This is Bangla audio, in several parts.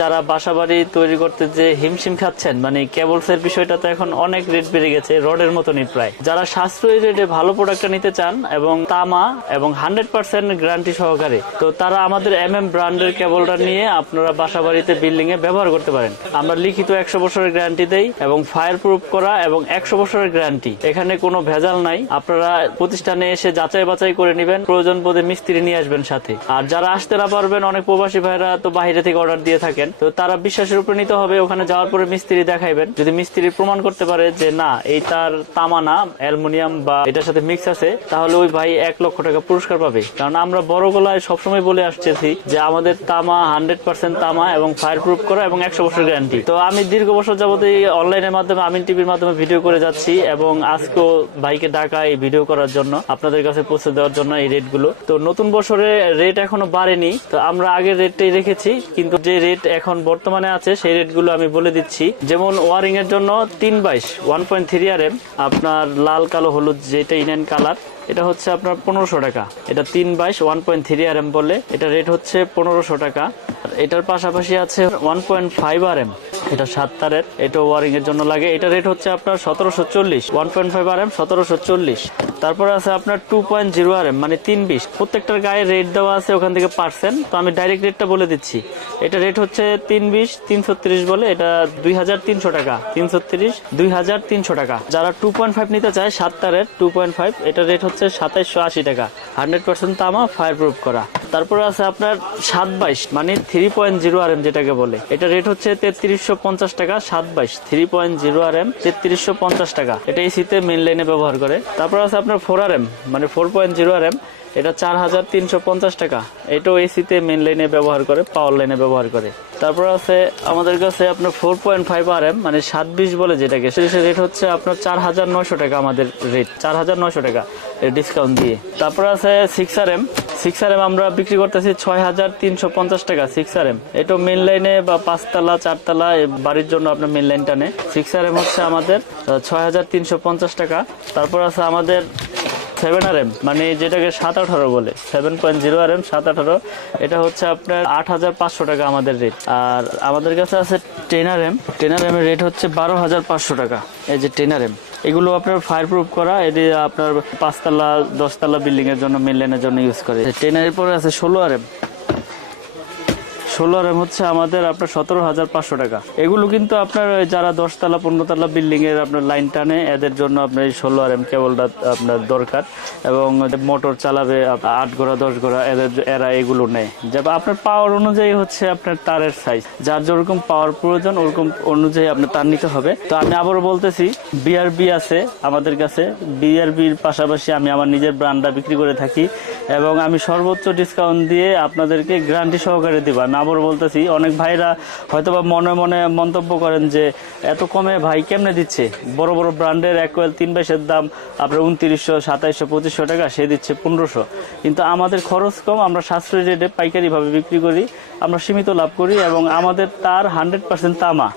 যারা বাসাবাড়ি তৈরি করতে যে হিমশিম খাচ্ছেন মানে কেবলস এর বিষয়টা তো এখন অনেক রেট বেড়ে গেছে, রডের মতনই প্রায়। যারা সাশ্রয়ী রেটে ভালো প্রোডাক্টটা নিতে চান এবং তামা এবং হান্ড্রেড পার্সেন্ট গ্যারান্টি সহকারে, তো তারা আমাদের এম এম ব্র্যান্ডের কেবলটা নিয়ে আপনারা বাসাবাড়িতে বিল্ডিং এ ব্যবহার করতে পারেন। আমরা লিখিত একশো বছরের গ্যারান্টি দেই এবং ফায়ার প্রুফ করা এবং একশো বছরের গ্যারান্টি এখানে কোনো ভেজাল নাই, আপনারা প্রতিষ্ঠানে এসে যাচাই বাছাই করে নেবেন, প্রয়োজন বোধে মিস্ত্রি নিয়ে আসবেন সাথে। আর যারা আসতে না পারবেন, অনেক প্রবাসী ভাইরা তো বাইরে থেকে অর্ডার দিয়ে থাকেন, তো তারা বিশ্বাসের উপরে নিতে হবে, ওখানে যাওয়ার পরে মিস্ত্রি দেখাইবেন। যদি মিস্ত্রি প্রমাণ করতে পারে যে না, এই তার তামা না অ্যালুমিনিয়াম বা এটার সাথে মিক্স আছে, তাহলে ওই ভাই এক লক্ষ টাকা পুরস্কার পাবে। কারণ আমরা বড় গলায় সবসময় বলে আসতেছি যে আমাদের তামা হান্ড্রেড পার্সেন্ট তামা এবং ফায়ার প্রুফ করা এবং একশো বছর গ্যারান্টি তো আমি দীর্ঘ বছর যাবত এই অনলাইনের মাধ্যমে, আমিন টিভির মাধ্যমে ভিডিও করে যাচ্ছি এবং আজকেও ভাইকে ডাকা এই ভিডিও করার জন্য, আপনাদের কাছে পৌঁছে দেওয়ার জন্য এই রেটগুলো। তো নতুন বছরে রেট এখনও বাড়েনি, তো আমরা আগের রেটটাই রেখেছি, কিন্তু যে রেট এখন বর্তমানে আছে, সেই রেটগুলো আমি বলে দিচ্ছি। যেমন ওয়ারিং এর জন্য তিন বাইশ one point three R M আপনার লাল, কালো, হলুদ, যেটা ইনেন কালার। এটা হচ্ছে আপনার পনেরোশো টাকা। এটা তিন বাইশ one point three R M বলে। এটা রেট হচ্ছে পনেরোশো টাকা। এটার পাশাপাশি আছে one point five R M এটা সাত তারের। এটা ওয়ারিং এর জন্য লাগে। এটা রেট হচ্ছে আপনার সতেরোশো চল্লিশ। One point five R M সতেরোশো চল্লিশ। তারপরে আছে আপনার two point zero R M মানে তিন বিশ। প্রত্যেকটার গায়ে রেট দেওয়া আছে ওখান থেকে পার্সেন্ট তো আমি ডাইরেক্ট রেটটা বলে দিচ্ছি। এটা রেট হচ্ছে তিন বিশ তিনশো তিরিশ বলে। এটা দুই হাজার তিনশো টাকা। তিনশো তিরিশ দুই হাজার তিনশো টাকা। যারা টু পয়েন্ট ফাইভ নিতে চায়, সাত তারের টু পয়েন্ট ফাইভ এটা রেট হচ্ছে সাতাইশশো আশি টাকা। হান্ড্রেড পার্সেন্ট তামা ফায়ার প্রুফ করা। তারপরে আছে আপনার সাত বাইশ মানে three point zero R M যেটাকে বলে। এটা রেট হচ্ছে তেত্রিশশো পঞ্চাশ টাকা, সাত বাইশ three point zero R M তেত্রিশশো পঞ্চাশ টাকা। এটা এসিতে মেন লাইনে ব্যবহার করে। তারপর আছে আপনার ফোর আর এম মানে four point zero R M এটা চার হাজার তিনশো পঞ্চাশ টাকা। এটাও এসিতে মেন লাইনে ব্যবহার করে পাওয়ার লাইনে ব্যবহার করে। তারপর আছে আমাদের কাছে আপনার four point five R M মানে সাত বিশ বলে যেটাকে সেটার রেট হচ্ছে আপনার চার হাজার নয়শো টাকা আমাদের রেট চার হাজার নয়শো টাকা ডিসকাউন্ট দিয়ে। তারপর আছে six R M six R M আমরা বিক্রি করতেছি ছয় হাজার তিনশো পঞ্চাশ টাকা সিক্স আর এম এটা মেন লাইনে বা পাঁচতলা, চারতলা বাড়ির জন্য আপনার মেন লাইন টানে। সিক্স আর এম হচ্ছে আমাদের ছয় হাজার তিনশো পঞ্চাশ টাকা। তারপর আছে আমাদের সেভেন আর এম মানে যেটাকে সাত আঠারো বলে seven point zero R M সাত আঠারো। এটা হচ্ছে আপনার আট হাজার পাঁচশো টাকা আমাদের রেট আর আমাদের কাছে আছে ten R M ten R M এর রেট হচ্ছে বারো হাজার পাঁচশো টাকা, এই যে টেন এম এগুলো আপনার ফায়ার প্রুফ করা এটি আপনার পাঁচতলা, দশতলা বিল্ডিং এর জন্য মেন লাইনের জন্য ইউজ করে। টেনের পরে আছে ষোলো আর ষোলো র্যাম হচ্ছে আমাদের আপনার সতেরো হাজার পাঁচশো টাকা। এগুলো কিন্তু আপনার যারা দশতলা, পনেরোতলা বিল্ডিং এর আপনার লাইন টানে, এদের জন্য আপনার এই ষোলো র্যাম কেবলটা আপনার দরকার। এবং মোটর চালাবে আট ঘোড়া, দশ ঘোড়া, এদের এরা এগুলো নেয়। যেমন আপনার পাওয়ার অনুযায়ী হচ্ছে আপনার তারের সাইজ যার যেরকম পাওয়ার প্রয়োজন, ওরকম অনুযায়ী আপনার তার নিতে হবে। তো আমি আবারও বলতেছি বিআরবি আছে আমাদের কাছে। বিআরবির পাশাপাশি আমি আমার নিজের ব্র্যান্ডটা বিক্রি করে থাকি। এবং আমি সর্বোচ্চ ডিসকাউন্ট দিয়ে আপনাদেরকে গ্যারান্টি সহকারে দিব। আবার বলতেছি। অনেক ভাইরা হয়তো বা মনে মনে মন্তব্য করেন যে, এত কমে ভাই কেমনে দিচ্ছে? বড় বড় ব্র্যান্ডের এক কোয়েল তিন বাইশের দাম আপনার উনত্রিশশো, সাতাইশশো, পঁচিশশো টাকা, সে দিচ্ছে পনেরোশো। কিন্তু আমাদের খরচ কম, আমরা সাশ্রয়ী রেটে পাইকারিভাবে বিক্রি করি, আমরা সীমিত লাভ করি এবং আমাদের তার হান্ড্রেড পার্সেন্ট তামা।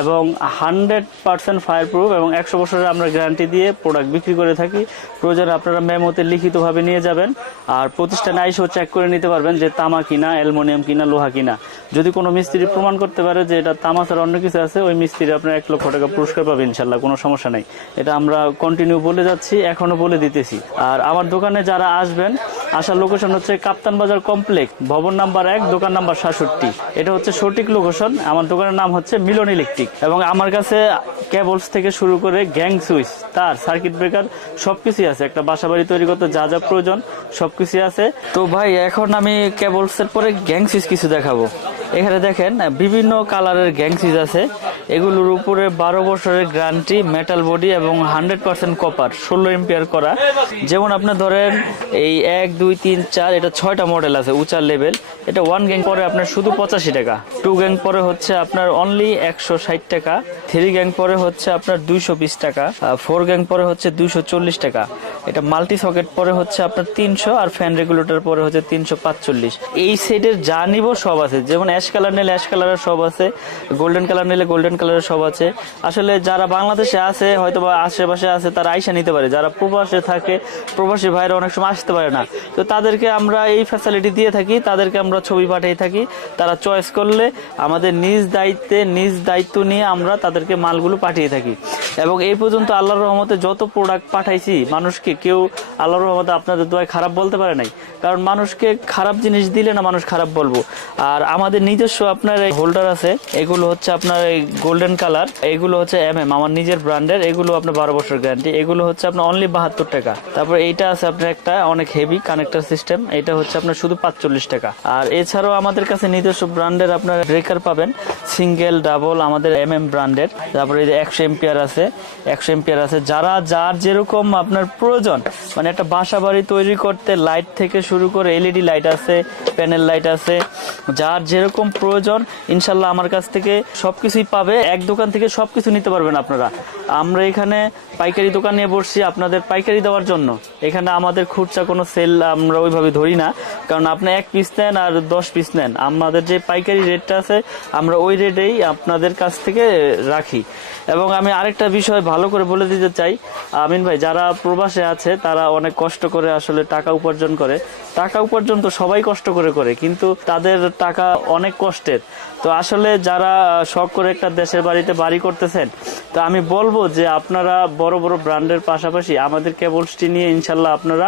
এবং হান্ড্রেড পার্সেন্ট ফায়ার প্রুফ এবং একশো বছরের আমরা গ্যারান্টি দিয়ে প্রোডাক্ট বিক্রি করে থাকি। প্রয়োজনে আপনারা মেমোতে লিখিতভাবে নিয়ে যাবেন আর প্রতিষ্ঠানে আইসেও চেক করে নিতে পারবেন যে তামা কিনা, অ্যালুমিনিয়াম কিনা, লোহা কিনা। যদি কোনো মিস্ত্রি প্রমাণ করতে পারে যে এটা তামা ছাড়া অন্য কিছু আছে, ওই মিস্ত্রি আপনার এক লক্ষ টাকা পুরস্কার পাবে ইনশাল্লাহ, কোনো সমস্যা নেই। এটা আমরা কন্টিনিউ বলে যাচ্ছি, এখনও বলে দিতেছি। আর আমার দোকানে যারা আসবেন আসার লোকেশন হচ্ছে কাপ্তান বাজার কমপ্লেক্স ভবন নাম্বার এক, দোকান নাম্বার সাতষট্টি। এটা হচ্ছে সঠিক লোকেশন আমার দোকানের নাম হচ্ছে মিলন ইলেকট্রিক। এবং আমার কাছে কেবলস থেকে শুরু করে গ্যাং সুইচ তার সার্কিট ব্রেকার সবকিছুই আছে। একটা বাসা বাড়ি তৈরি করতে যা যা প্রয়োজন, সবকিছুই আছে। তো ভাই, এখন আমি কেবলসের পরে গ্যাং সুইচ কিছু দেখাবো। এখানে দেখেন বিভিন্ন কালারের গ্যাং সুইচ আছে। এগুলোর উপরে বারো বছরের গ্যারান্টি মেটাল বডি এবং হান্ড্রেড পার্সেন্ট কপার ষোলো এম্পিয়ার করা। যেমন আপনি ধরেন, এই এক, দুই, তিন, চার, এটা ছয়টা মডেল আছে উঁচা লেভেল এটা ওয়ান গ্যাং পরে আপনার শুধু পঁচাশি টাকা। টু গ্যাং পরে হচ্ছে আপনার অনলি একশো ষাট টাকা। থ্রি গ্যাং পরে হচ্ছে আপনার দুইশো বিশ টাকা। ফোর গ্যাং পরে হচ্ছে দুইশো চল্লিশ টাকা। এটা মাল্টি সকেট পরে হচ্ছে আপনার তিনশো আর ফ্যান রেগুলেটর পরে হচ্ছে তিনশো পাঁচচল্লিশ। এই সেটের যা নিব সব আছে। যেমন অ্যাশ কালার নিলে অ্যাশ কালারের সব আছে, গোল্ডেন কালার নিলে গোল্ডেন কালারের সব আছে। আসলে যারা বাংলাদেশে আছে হয়তো বা আশেপাশে আছে, তারা আইসা নিতে পারে। যারা প্রবাসে থাকে, প্রবাসী ভাইরা অনেক সময় আসতে পারে না। তো তাদেরকে আমরা এই ফ্যাসিলিটি দিয়ে থাকি, তাদেরকে আমরা ছবি পাঠিয়ে থাকি। তারা চয়েস করলে আমাদের নিজ দায়িত্বে, নিজ দায়িত্ব নিয়ে আমরা তাদেরকে মালগুলো পাঠিয়ে থাকি। এবং এই পর্যন্ত আল্লাহর রহমতে যত প্রোডাক্ট পাঠাইছি মানুষকে কেউ আল্লাহর রহমতে আপনাদের দোয়ায় খারাপ বলতে পারে নাই। কারণ মানুষকে খারাপ জিনিস দিলে না মানুষ খারাপ বলব। আর আমাদের নিজস্ব আপনার এই হোল্ডার আছে, এগুলো হচ্ছে আপনার এই গোল্ডেন কালার এগুলো হচ্ছে এম এম আমার নিজের ব্র্যান্ডের এগুলো আপনার বারো বছর গ্যারান্টি এগুলো হচ্ছে আপনার অনলি বাহাত্তর টাকা। তারপর এইটা আছে আপনার একটা অনেক হেভি কানেক্টর সিস্টেম এটা হচ্ছে আপনার শুধু পাঁচচল্লিশ টাকা। আর এছাড়াও আমাদের কাছে নিজস্ব ব্র্যান্ডের আপনার ব্রেকার পাবেন সিঙ্গেল ডাবল আমাদের এম এম ব্র্যান্ডের তারপরে একশো এম্পিয়ার আছে, একশো এম্পিয়ার আছে। যারা, যার যেরকম আপনার প্রয়োজন মানে একটা বাসা বাড়ি তৈরি করতে লাইট থেকে শুরু করে এলইডি লাইট আছে প্যানেল লাইট আছে, যার যেরকম প্রয়োজন, ইনশাল্লাহ আমার কাছ থেকে সবকিছুই পাবে। এক দোকান থেকে সবকিছু নিতে পারবেন আপনারা। আমরা এখানে পাইকারি দোকান নিয়ে বসছি আপনাদের পাইকারি দেওয়ার জন্য। এখানে আমাদের খুচরা কোনো সেল আমরা ওইভাবে ধরি না। কারণ আপনি এক পিস নেন আর দশ পিস নেন। আমাদের যে পাইকারি রেটটা আছে, আমরা ওই রেটেই আপনাদের কাছ থেকে রাখি। এবং আমি আরেকটা বিষয় ভালো করে বলে দিতে চাই। আমিন ভাই, যারা প্রবাসে আছে, তারা অনেক কষ্ট করে আসলে টাকা উপার্জন করে। টাকা উপার্জন তো সবাই কষ্ট করে করে, কিন্তু তাদের টাকা অনেক কষ্টের। তো আসলে যারা শখ করে একটা দেশের বাড়িতে বাড়ি করতেছেন, তো আমি বলব যে আপনারা বড় বড় ব্র্যান্ডের পাশাপাশি আমাদের কেবলসটি নিয়ে ইনশাল্লাহ আপনারা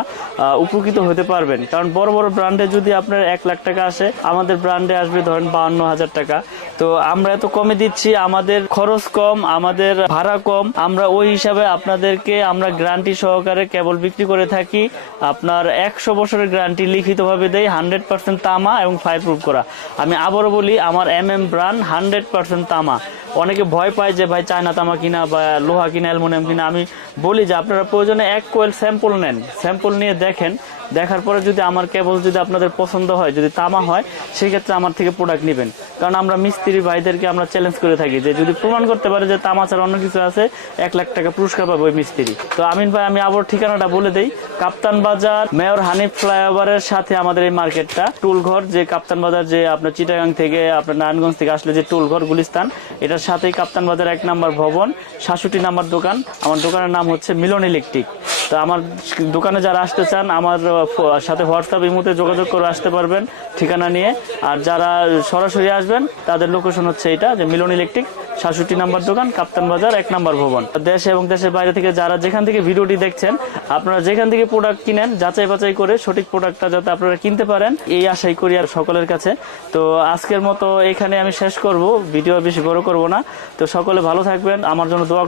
উপকৃত হতে পারবেন। কারণ বড় বড় ব্র্যান্ডে যদি আপনার এক লাখ টাকা আসে, আমাদের ব্র্যান্ডে আসবে ধরেন বাহান্ন হাজার টাকা। তো আমরা এত কমে দিচ্ছি, আমাদের খরচ কম, আমাদের ভাড়া কম, আমরা ওই হিসাবে আপনাদেরকে আমরা গ্যারান্টি সহকারে কেবল বিক্রি করে থাকি। আপনার একশো বছরের গ্যারান্টি লিখিতভাবে দেয় হান্ড্রেড পার্সেন্ট তামা এবং ফায়ার প্রুফ করা। আমি আবারও বলি, আমার M M brand hundred percent তামা। অনেকে ভয় পায় যে ভাই চায়না তামা কিনা বা লোহা কিনা, অ্যালমোনিয়াম কিনা। আমি বলি যে আপনারা প্রয়োজনে এক কোয়েল স্যাম্পল নেন। স্যাম্পল নিয়ে দেখেন। দেখার পরে যদি আমার কেবল যদি আপনাদের পছন্দ হয়, যদি তামা হয়, সেক্ষেত্রে আমার থেকে প্রোডাক্ট নেবেন। কারণ আমরা মিস্ত্রি ভাইদেরকে আমরা চ্যালেঞ্জ করে থাকি যে যদি প্রমাণ করতে পারে যে তামা ছাড়া অন্য কিছু আছে, এক লাখ টাকা পুরস্কার পাবে ওই মিস্ত্রি। তো আমিন ভাই, আমি আবার ঠিকানাটা বলে দিই। কাপ্তান বাজার, মেয়র হানিফ ফ্লাইওভারের সাথে আমাদের এই মার্কেটটা। টুলঘর, যে কাপ্তান বাজার যে আপনার চিটাগাং থেকে, আপনার নারায়ণগঞ্জ থেকে আসলে যে টুলঘর, গুলিস্তান, এটার সাথেই কাপ্তান বাজার এক নাম্বার ভবন, সাতষট্টি নাম্বার দোকান। আমার দোকানের নাম হচ্ছে মিলন ইলেকট্রিক। তো আমার দোকানে যারা আসতে চান, আমার সাথে হোয়াটসঅ্যাপ ইমুতে যোগাযোগ করে আসতে পারবেন ঠিকানা নিয়ে। আর যারা সরাসরি আসবেন, তাদের লোকেশন হচ্ছে এটা, যে মিলন ইলেকট্রিক। সাতষট্টি নাম্বার দোকান, কাপ্তান বাজার, এক নাম্বার ভবন। দেশ এবং দেশের বাইরে থেকে যারা যেখান থেকে ভিডিওটি দেখছেন, আপনারা যেখান থেকে প্রোডাক্ট কিনেন, যাচাই বাছাই করে সঠিক প্রোডাক্টটা যাতে আপনারা কিনতে পারেন, এই আশাই করি আর সকলের কাছে। তো আজকের মতো এখানে আমি শেষ করব। ভিডিও বেশি বড় করব না। তো সকলে ভালো থাকবেন। আমার জন্য দোয়া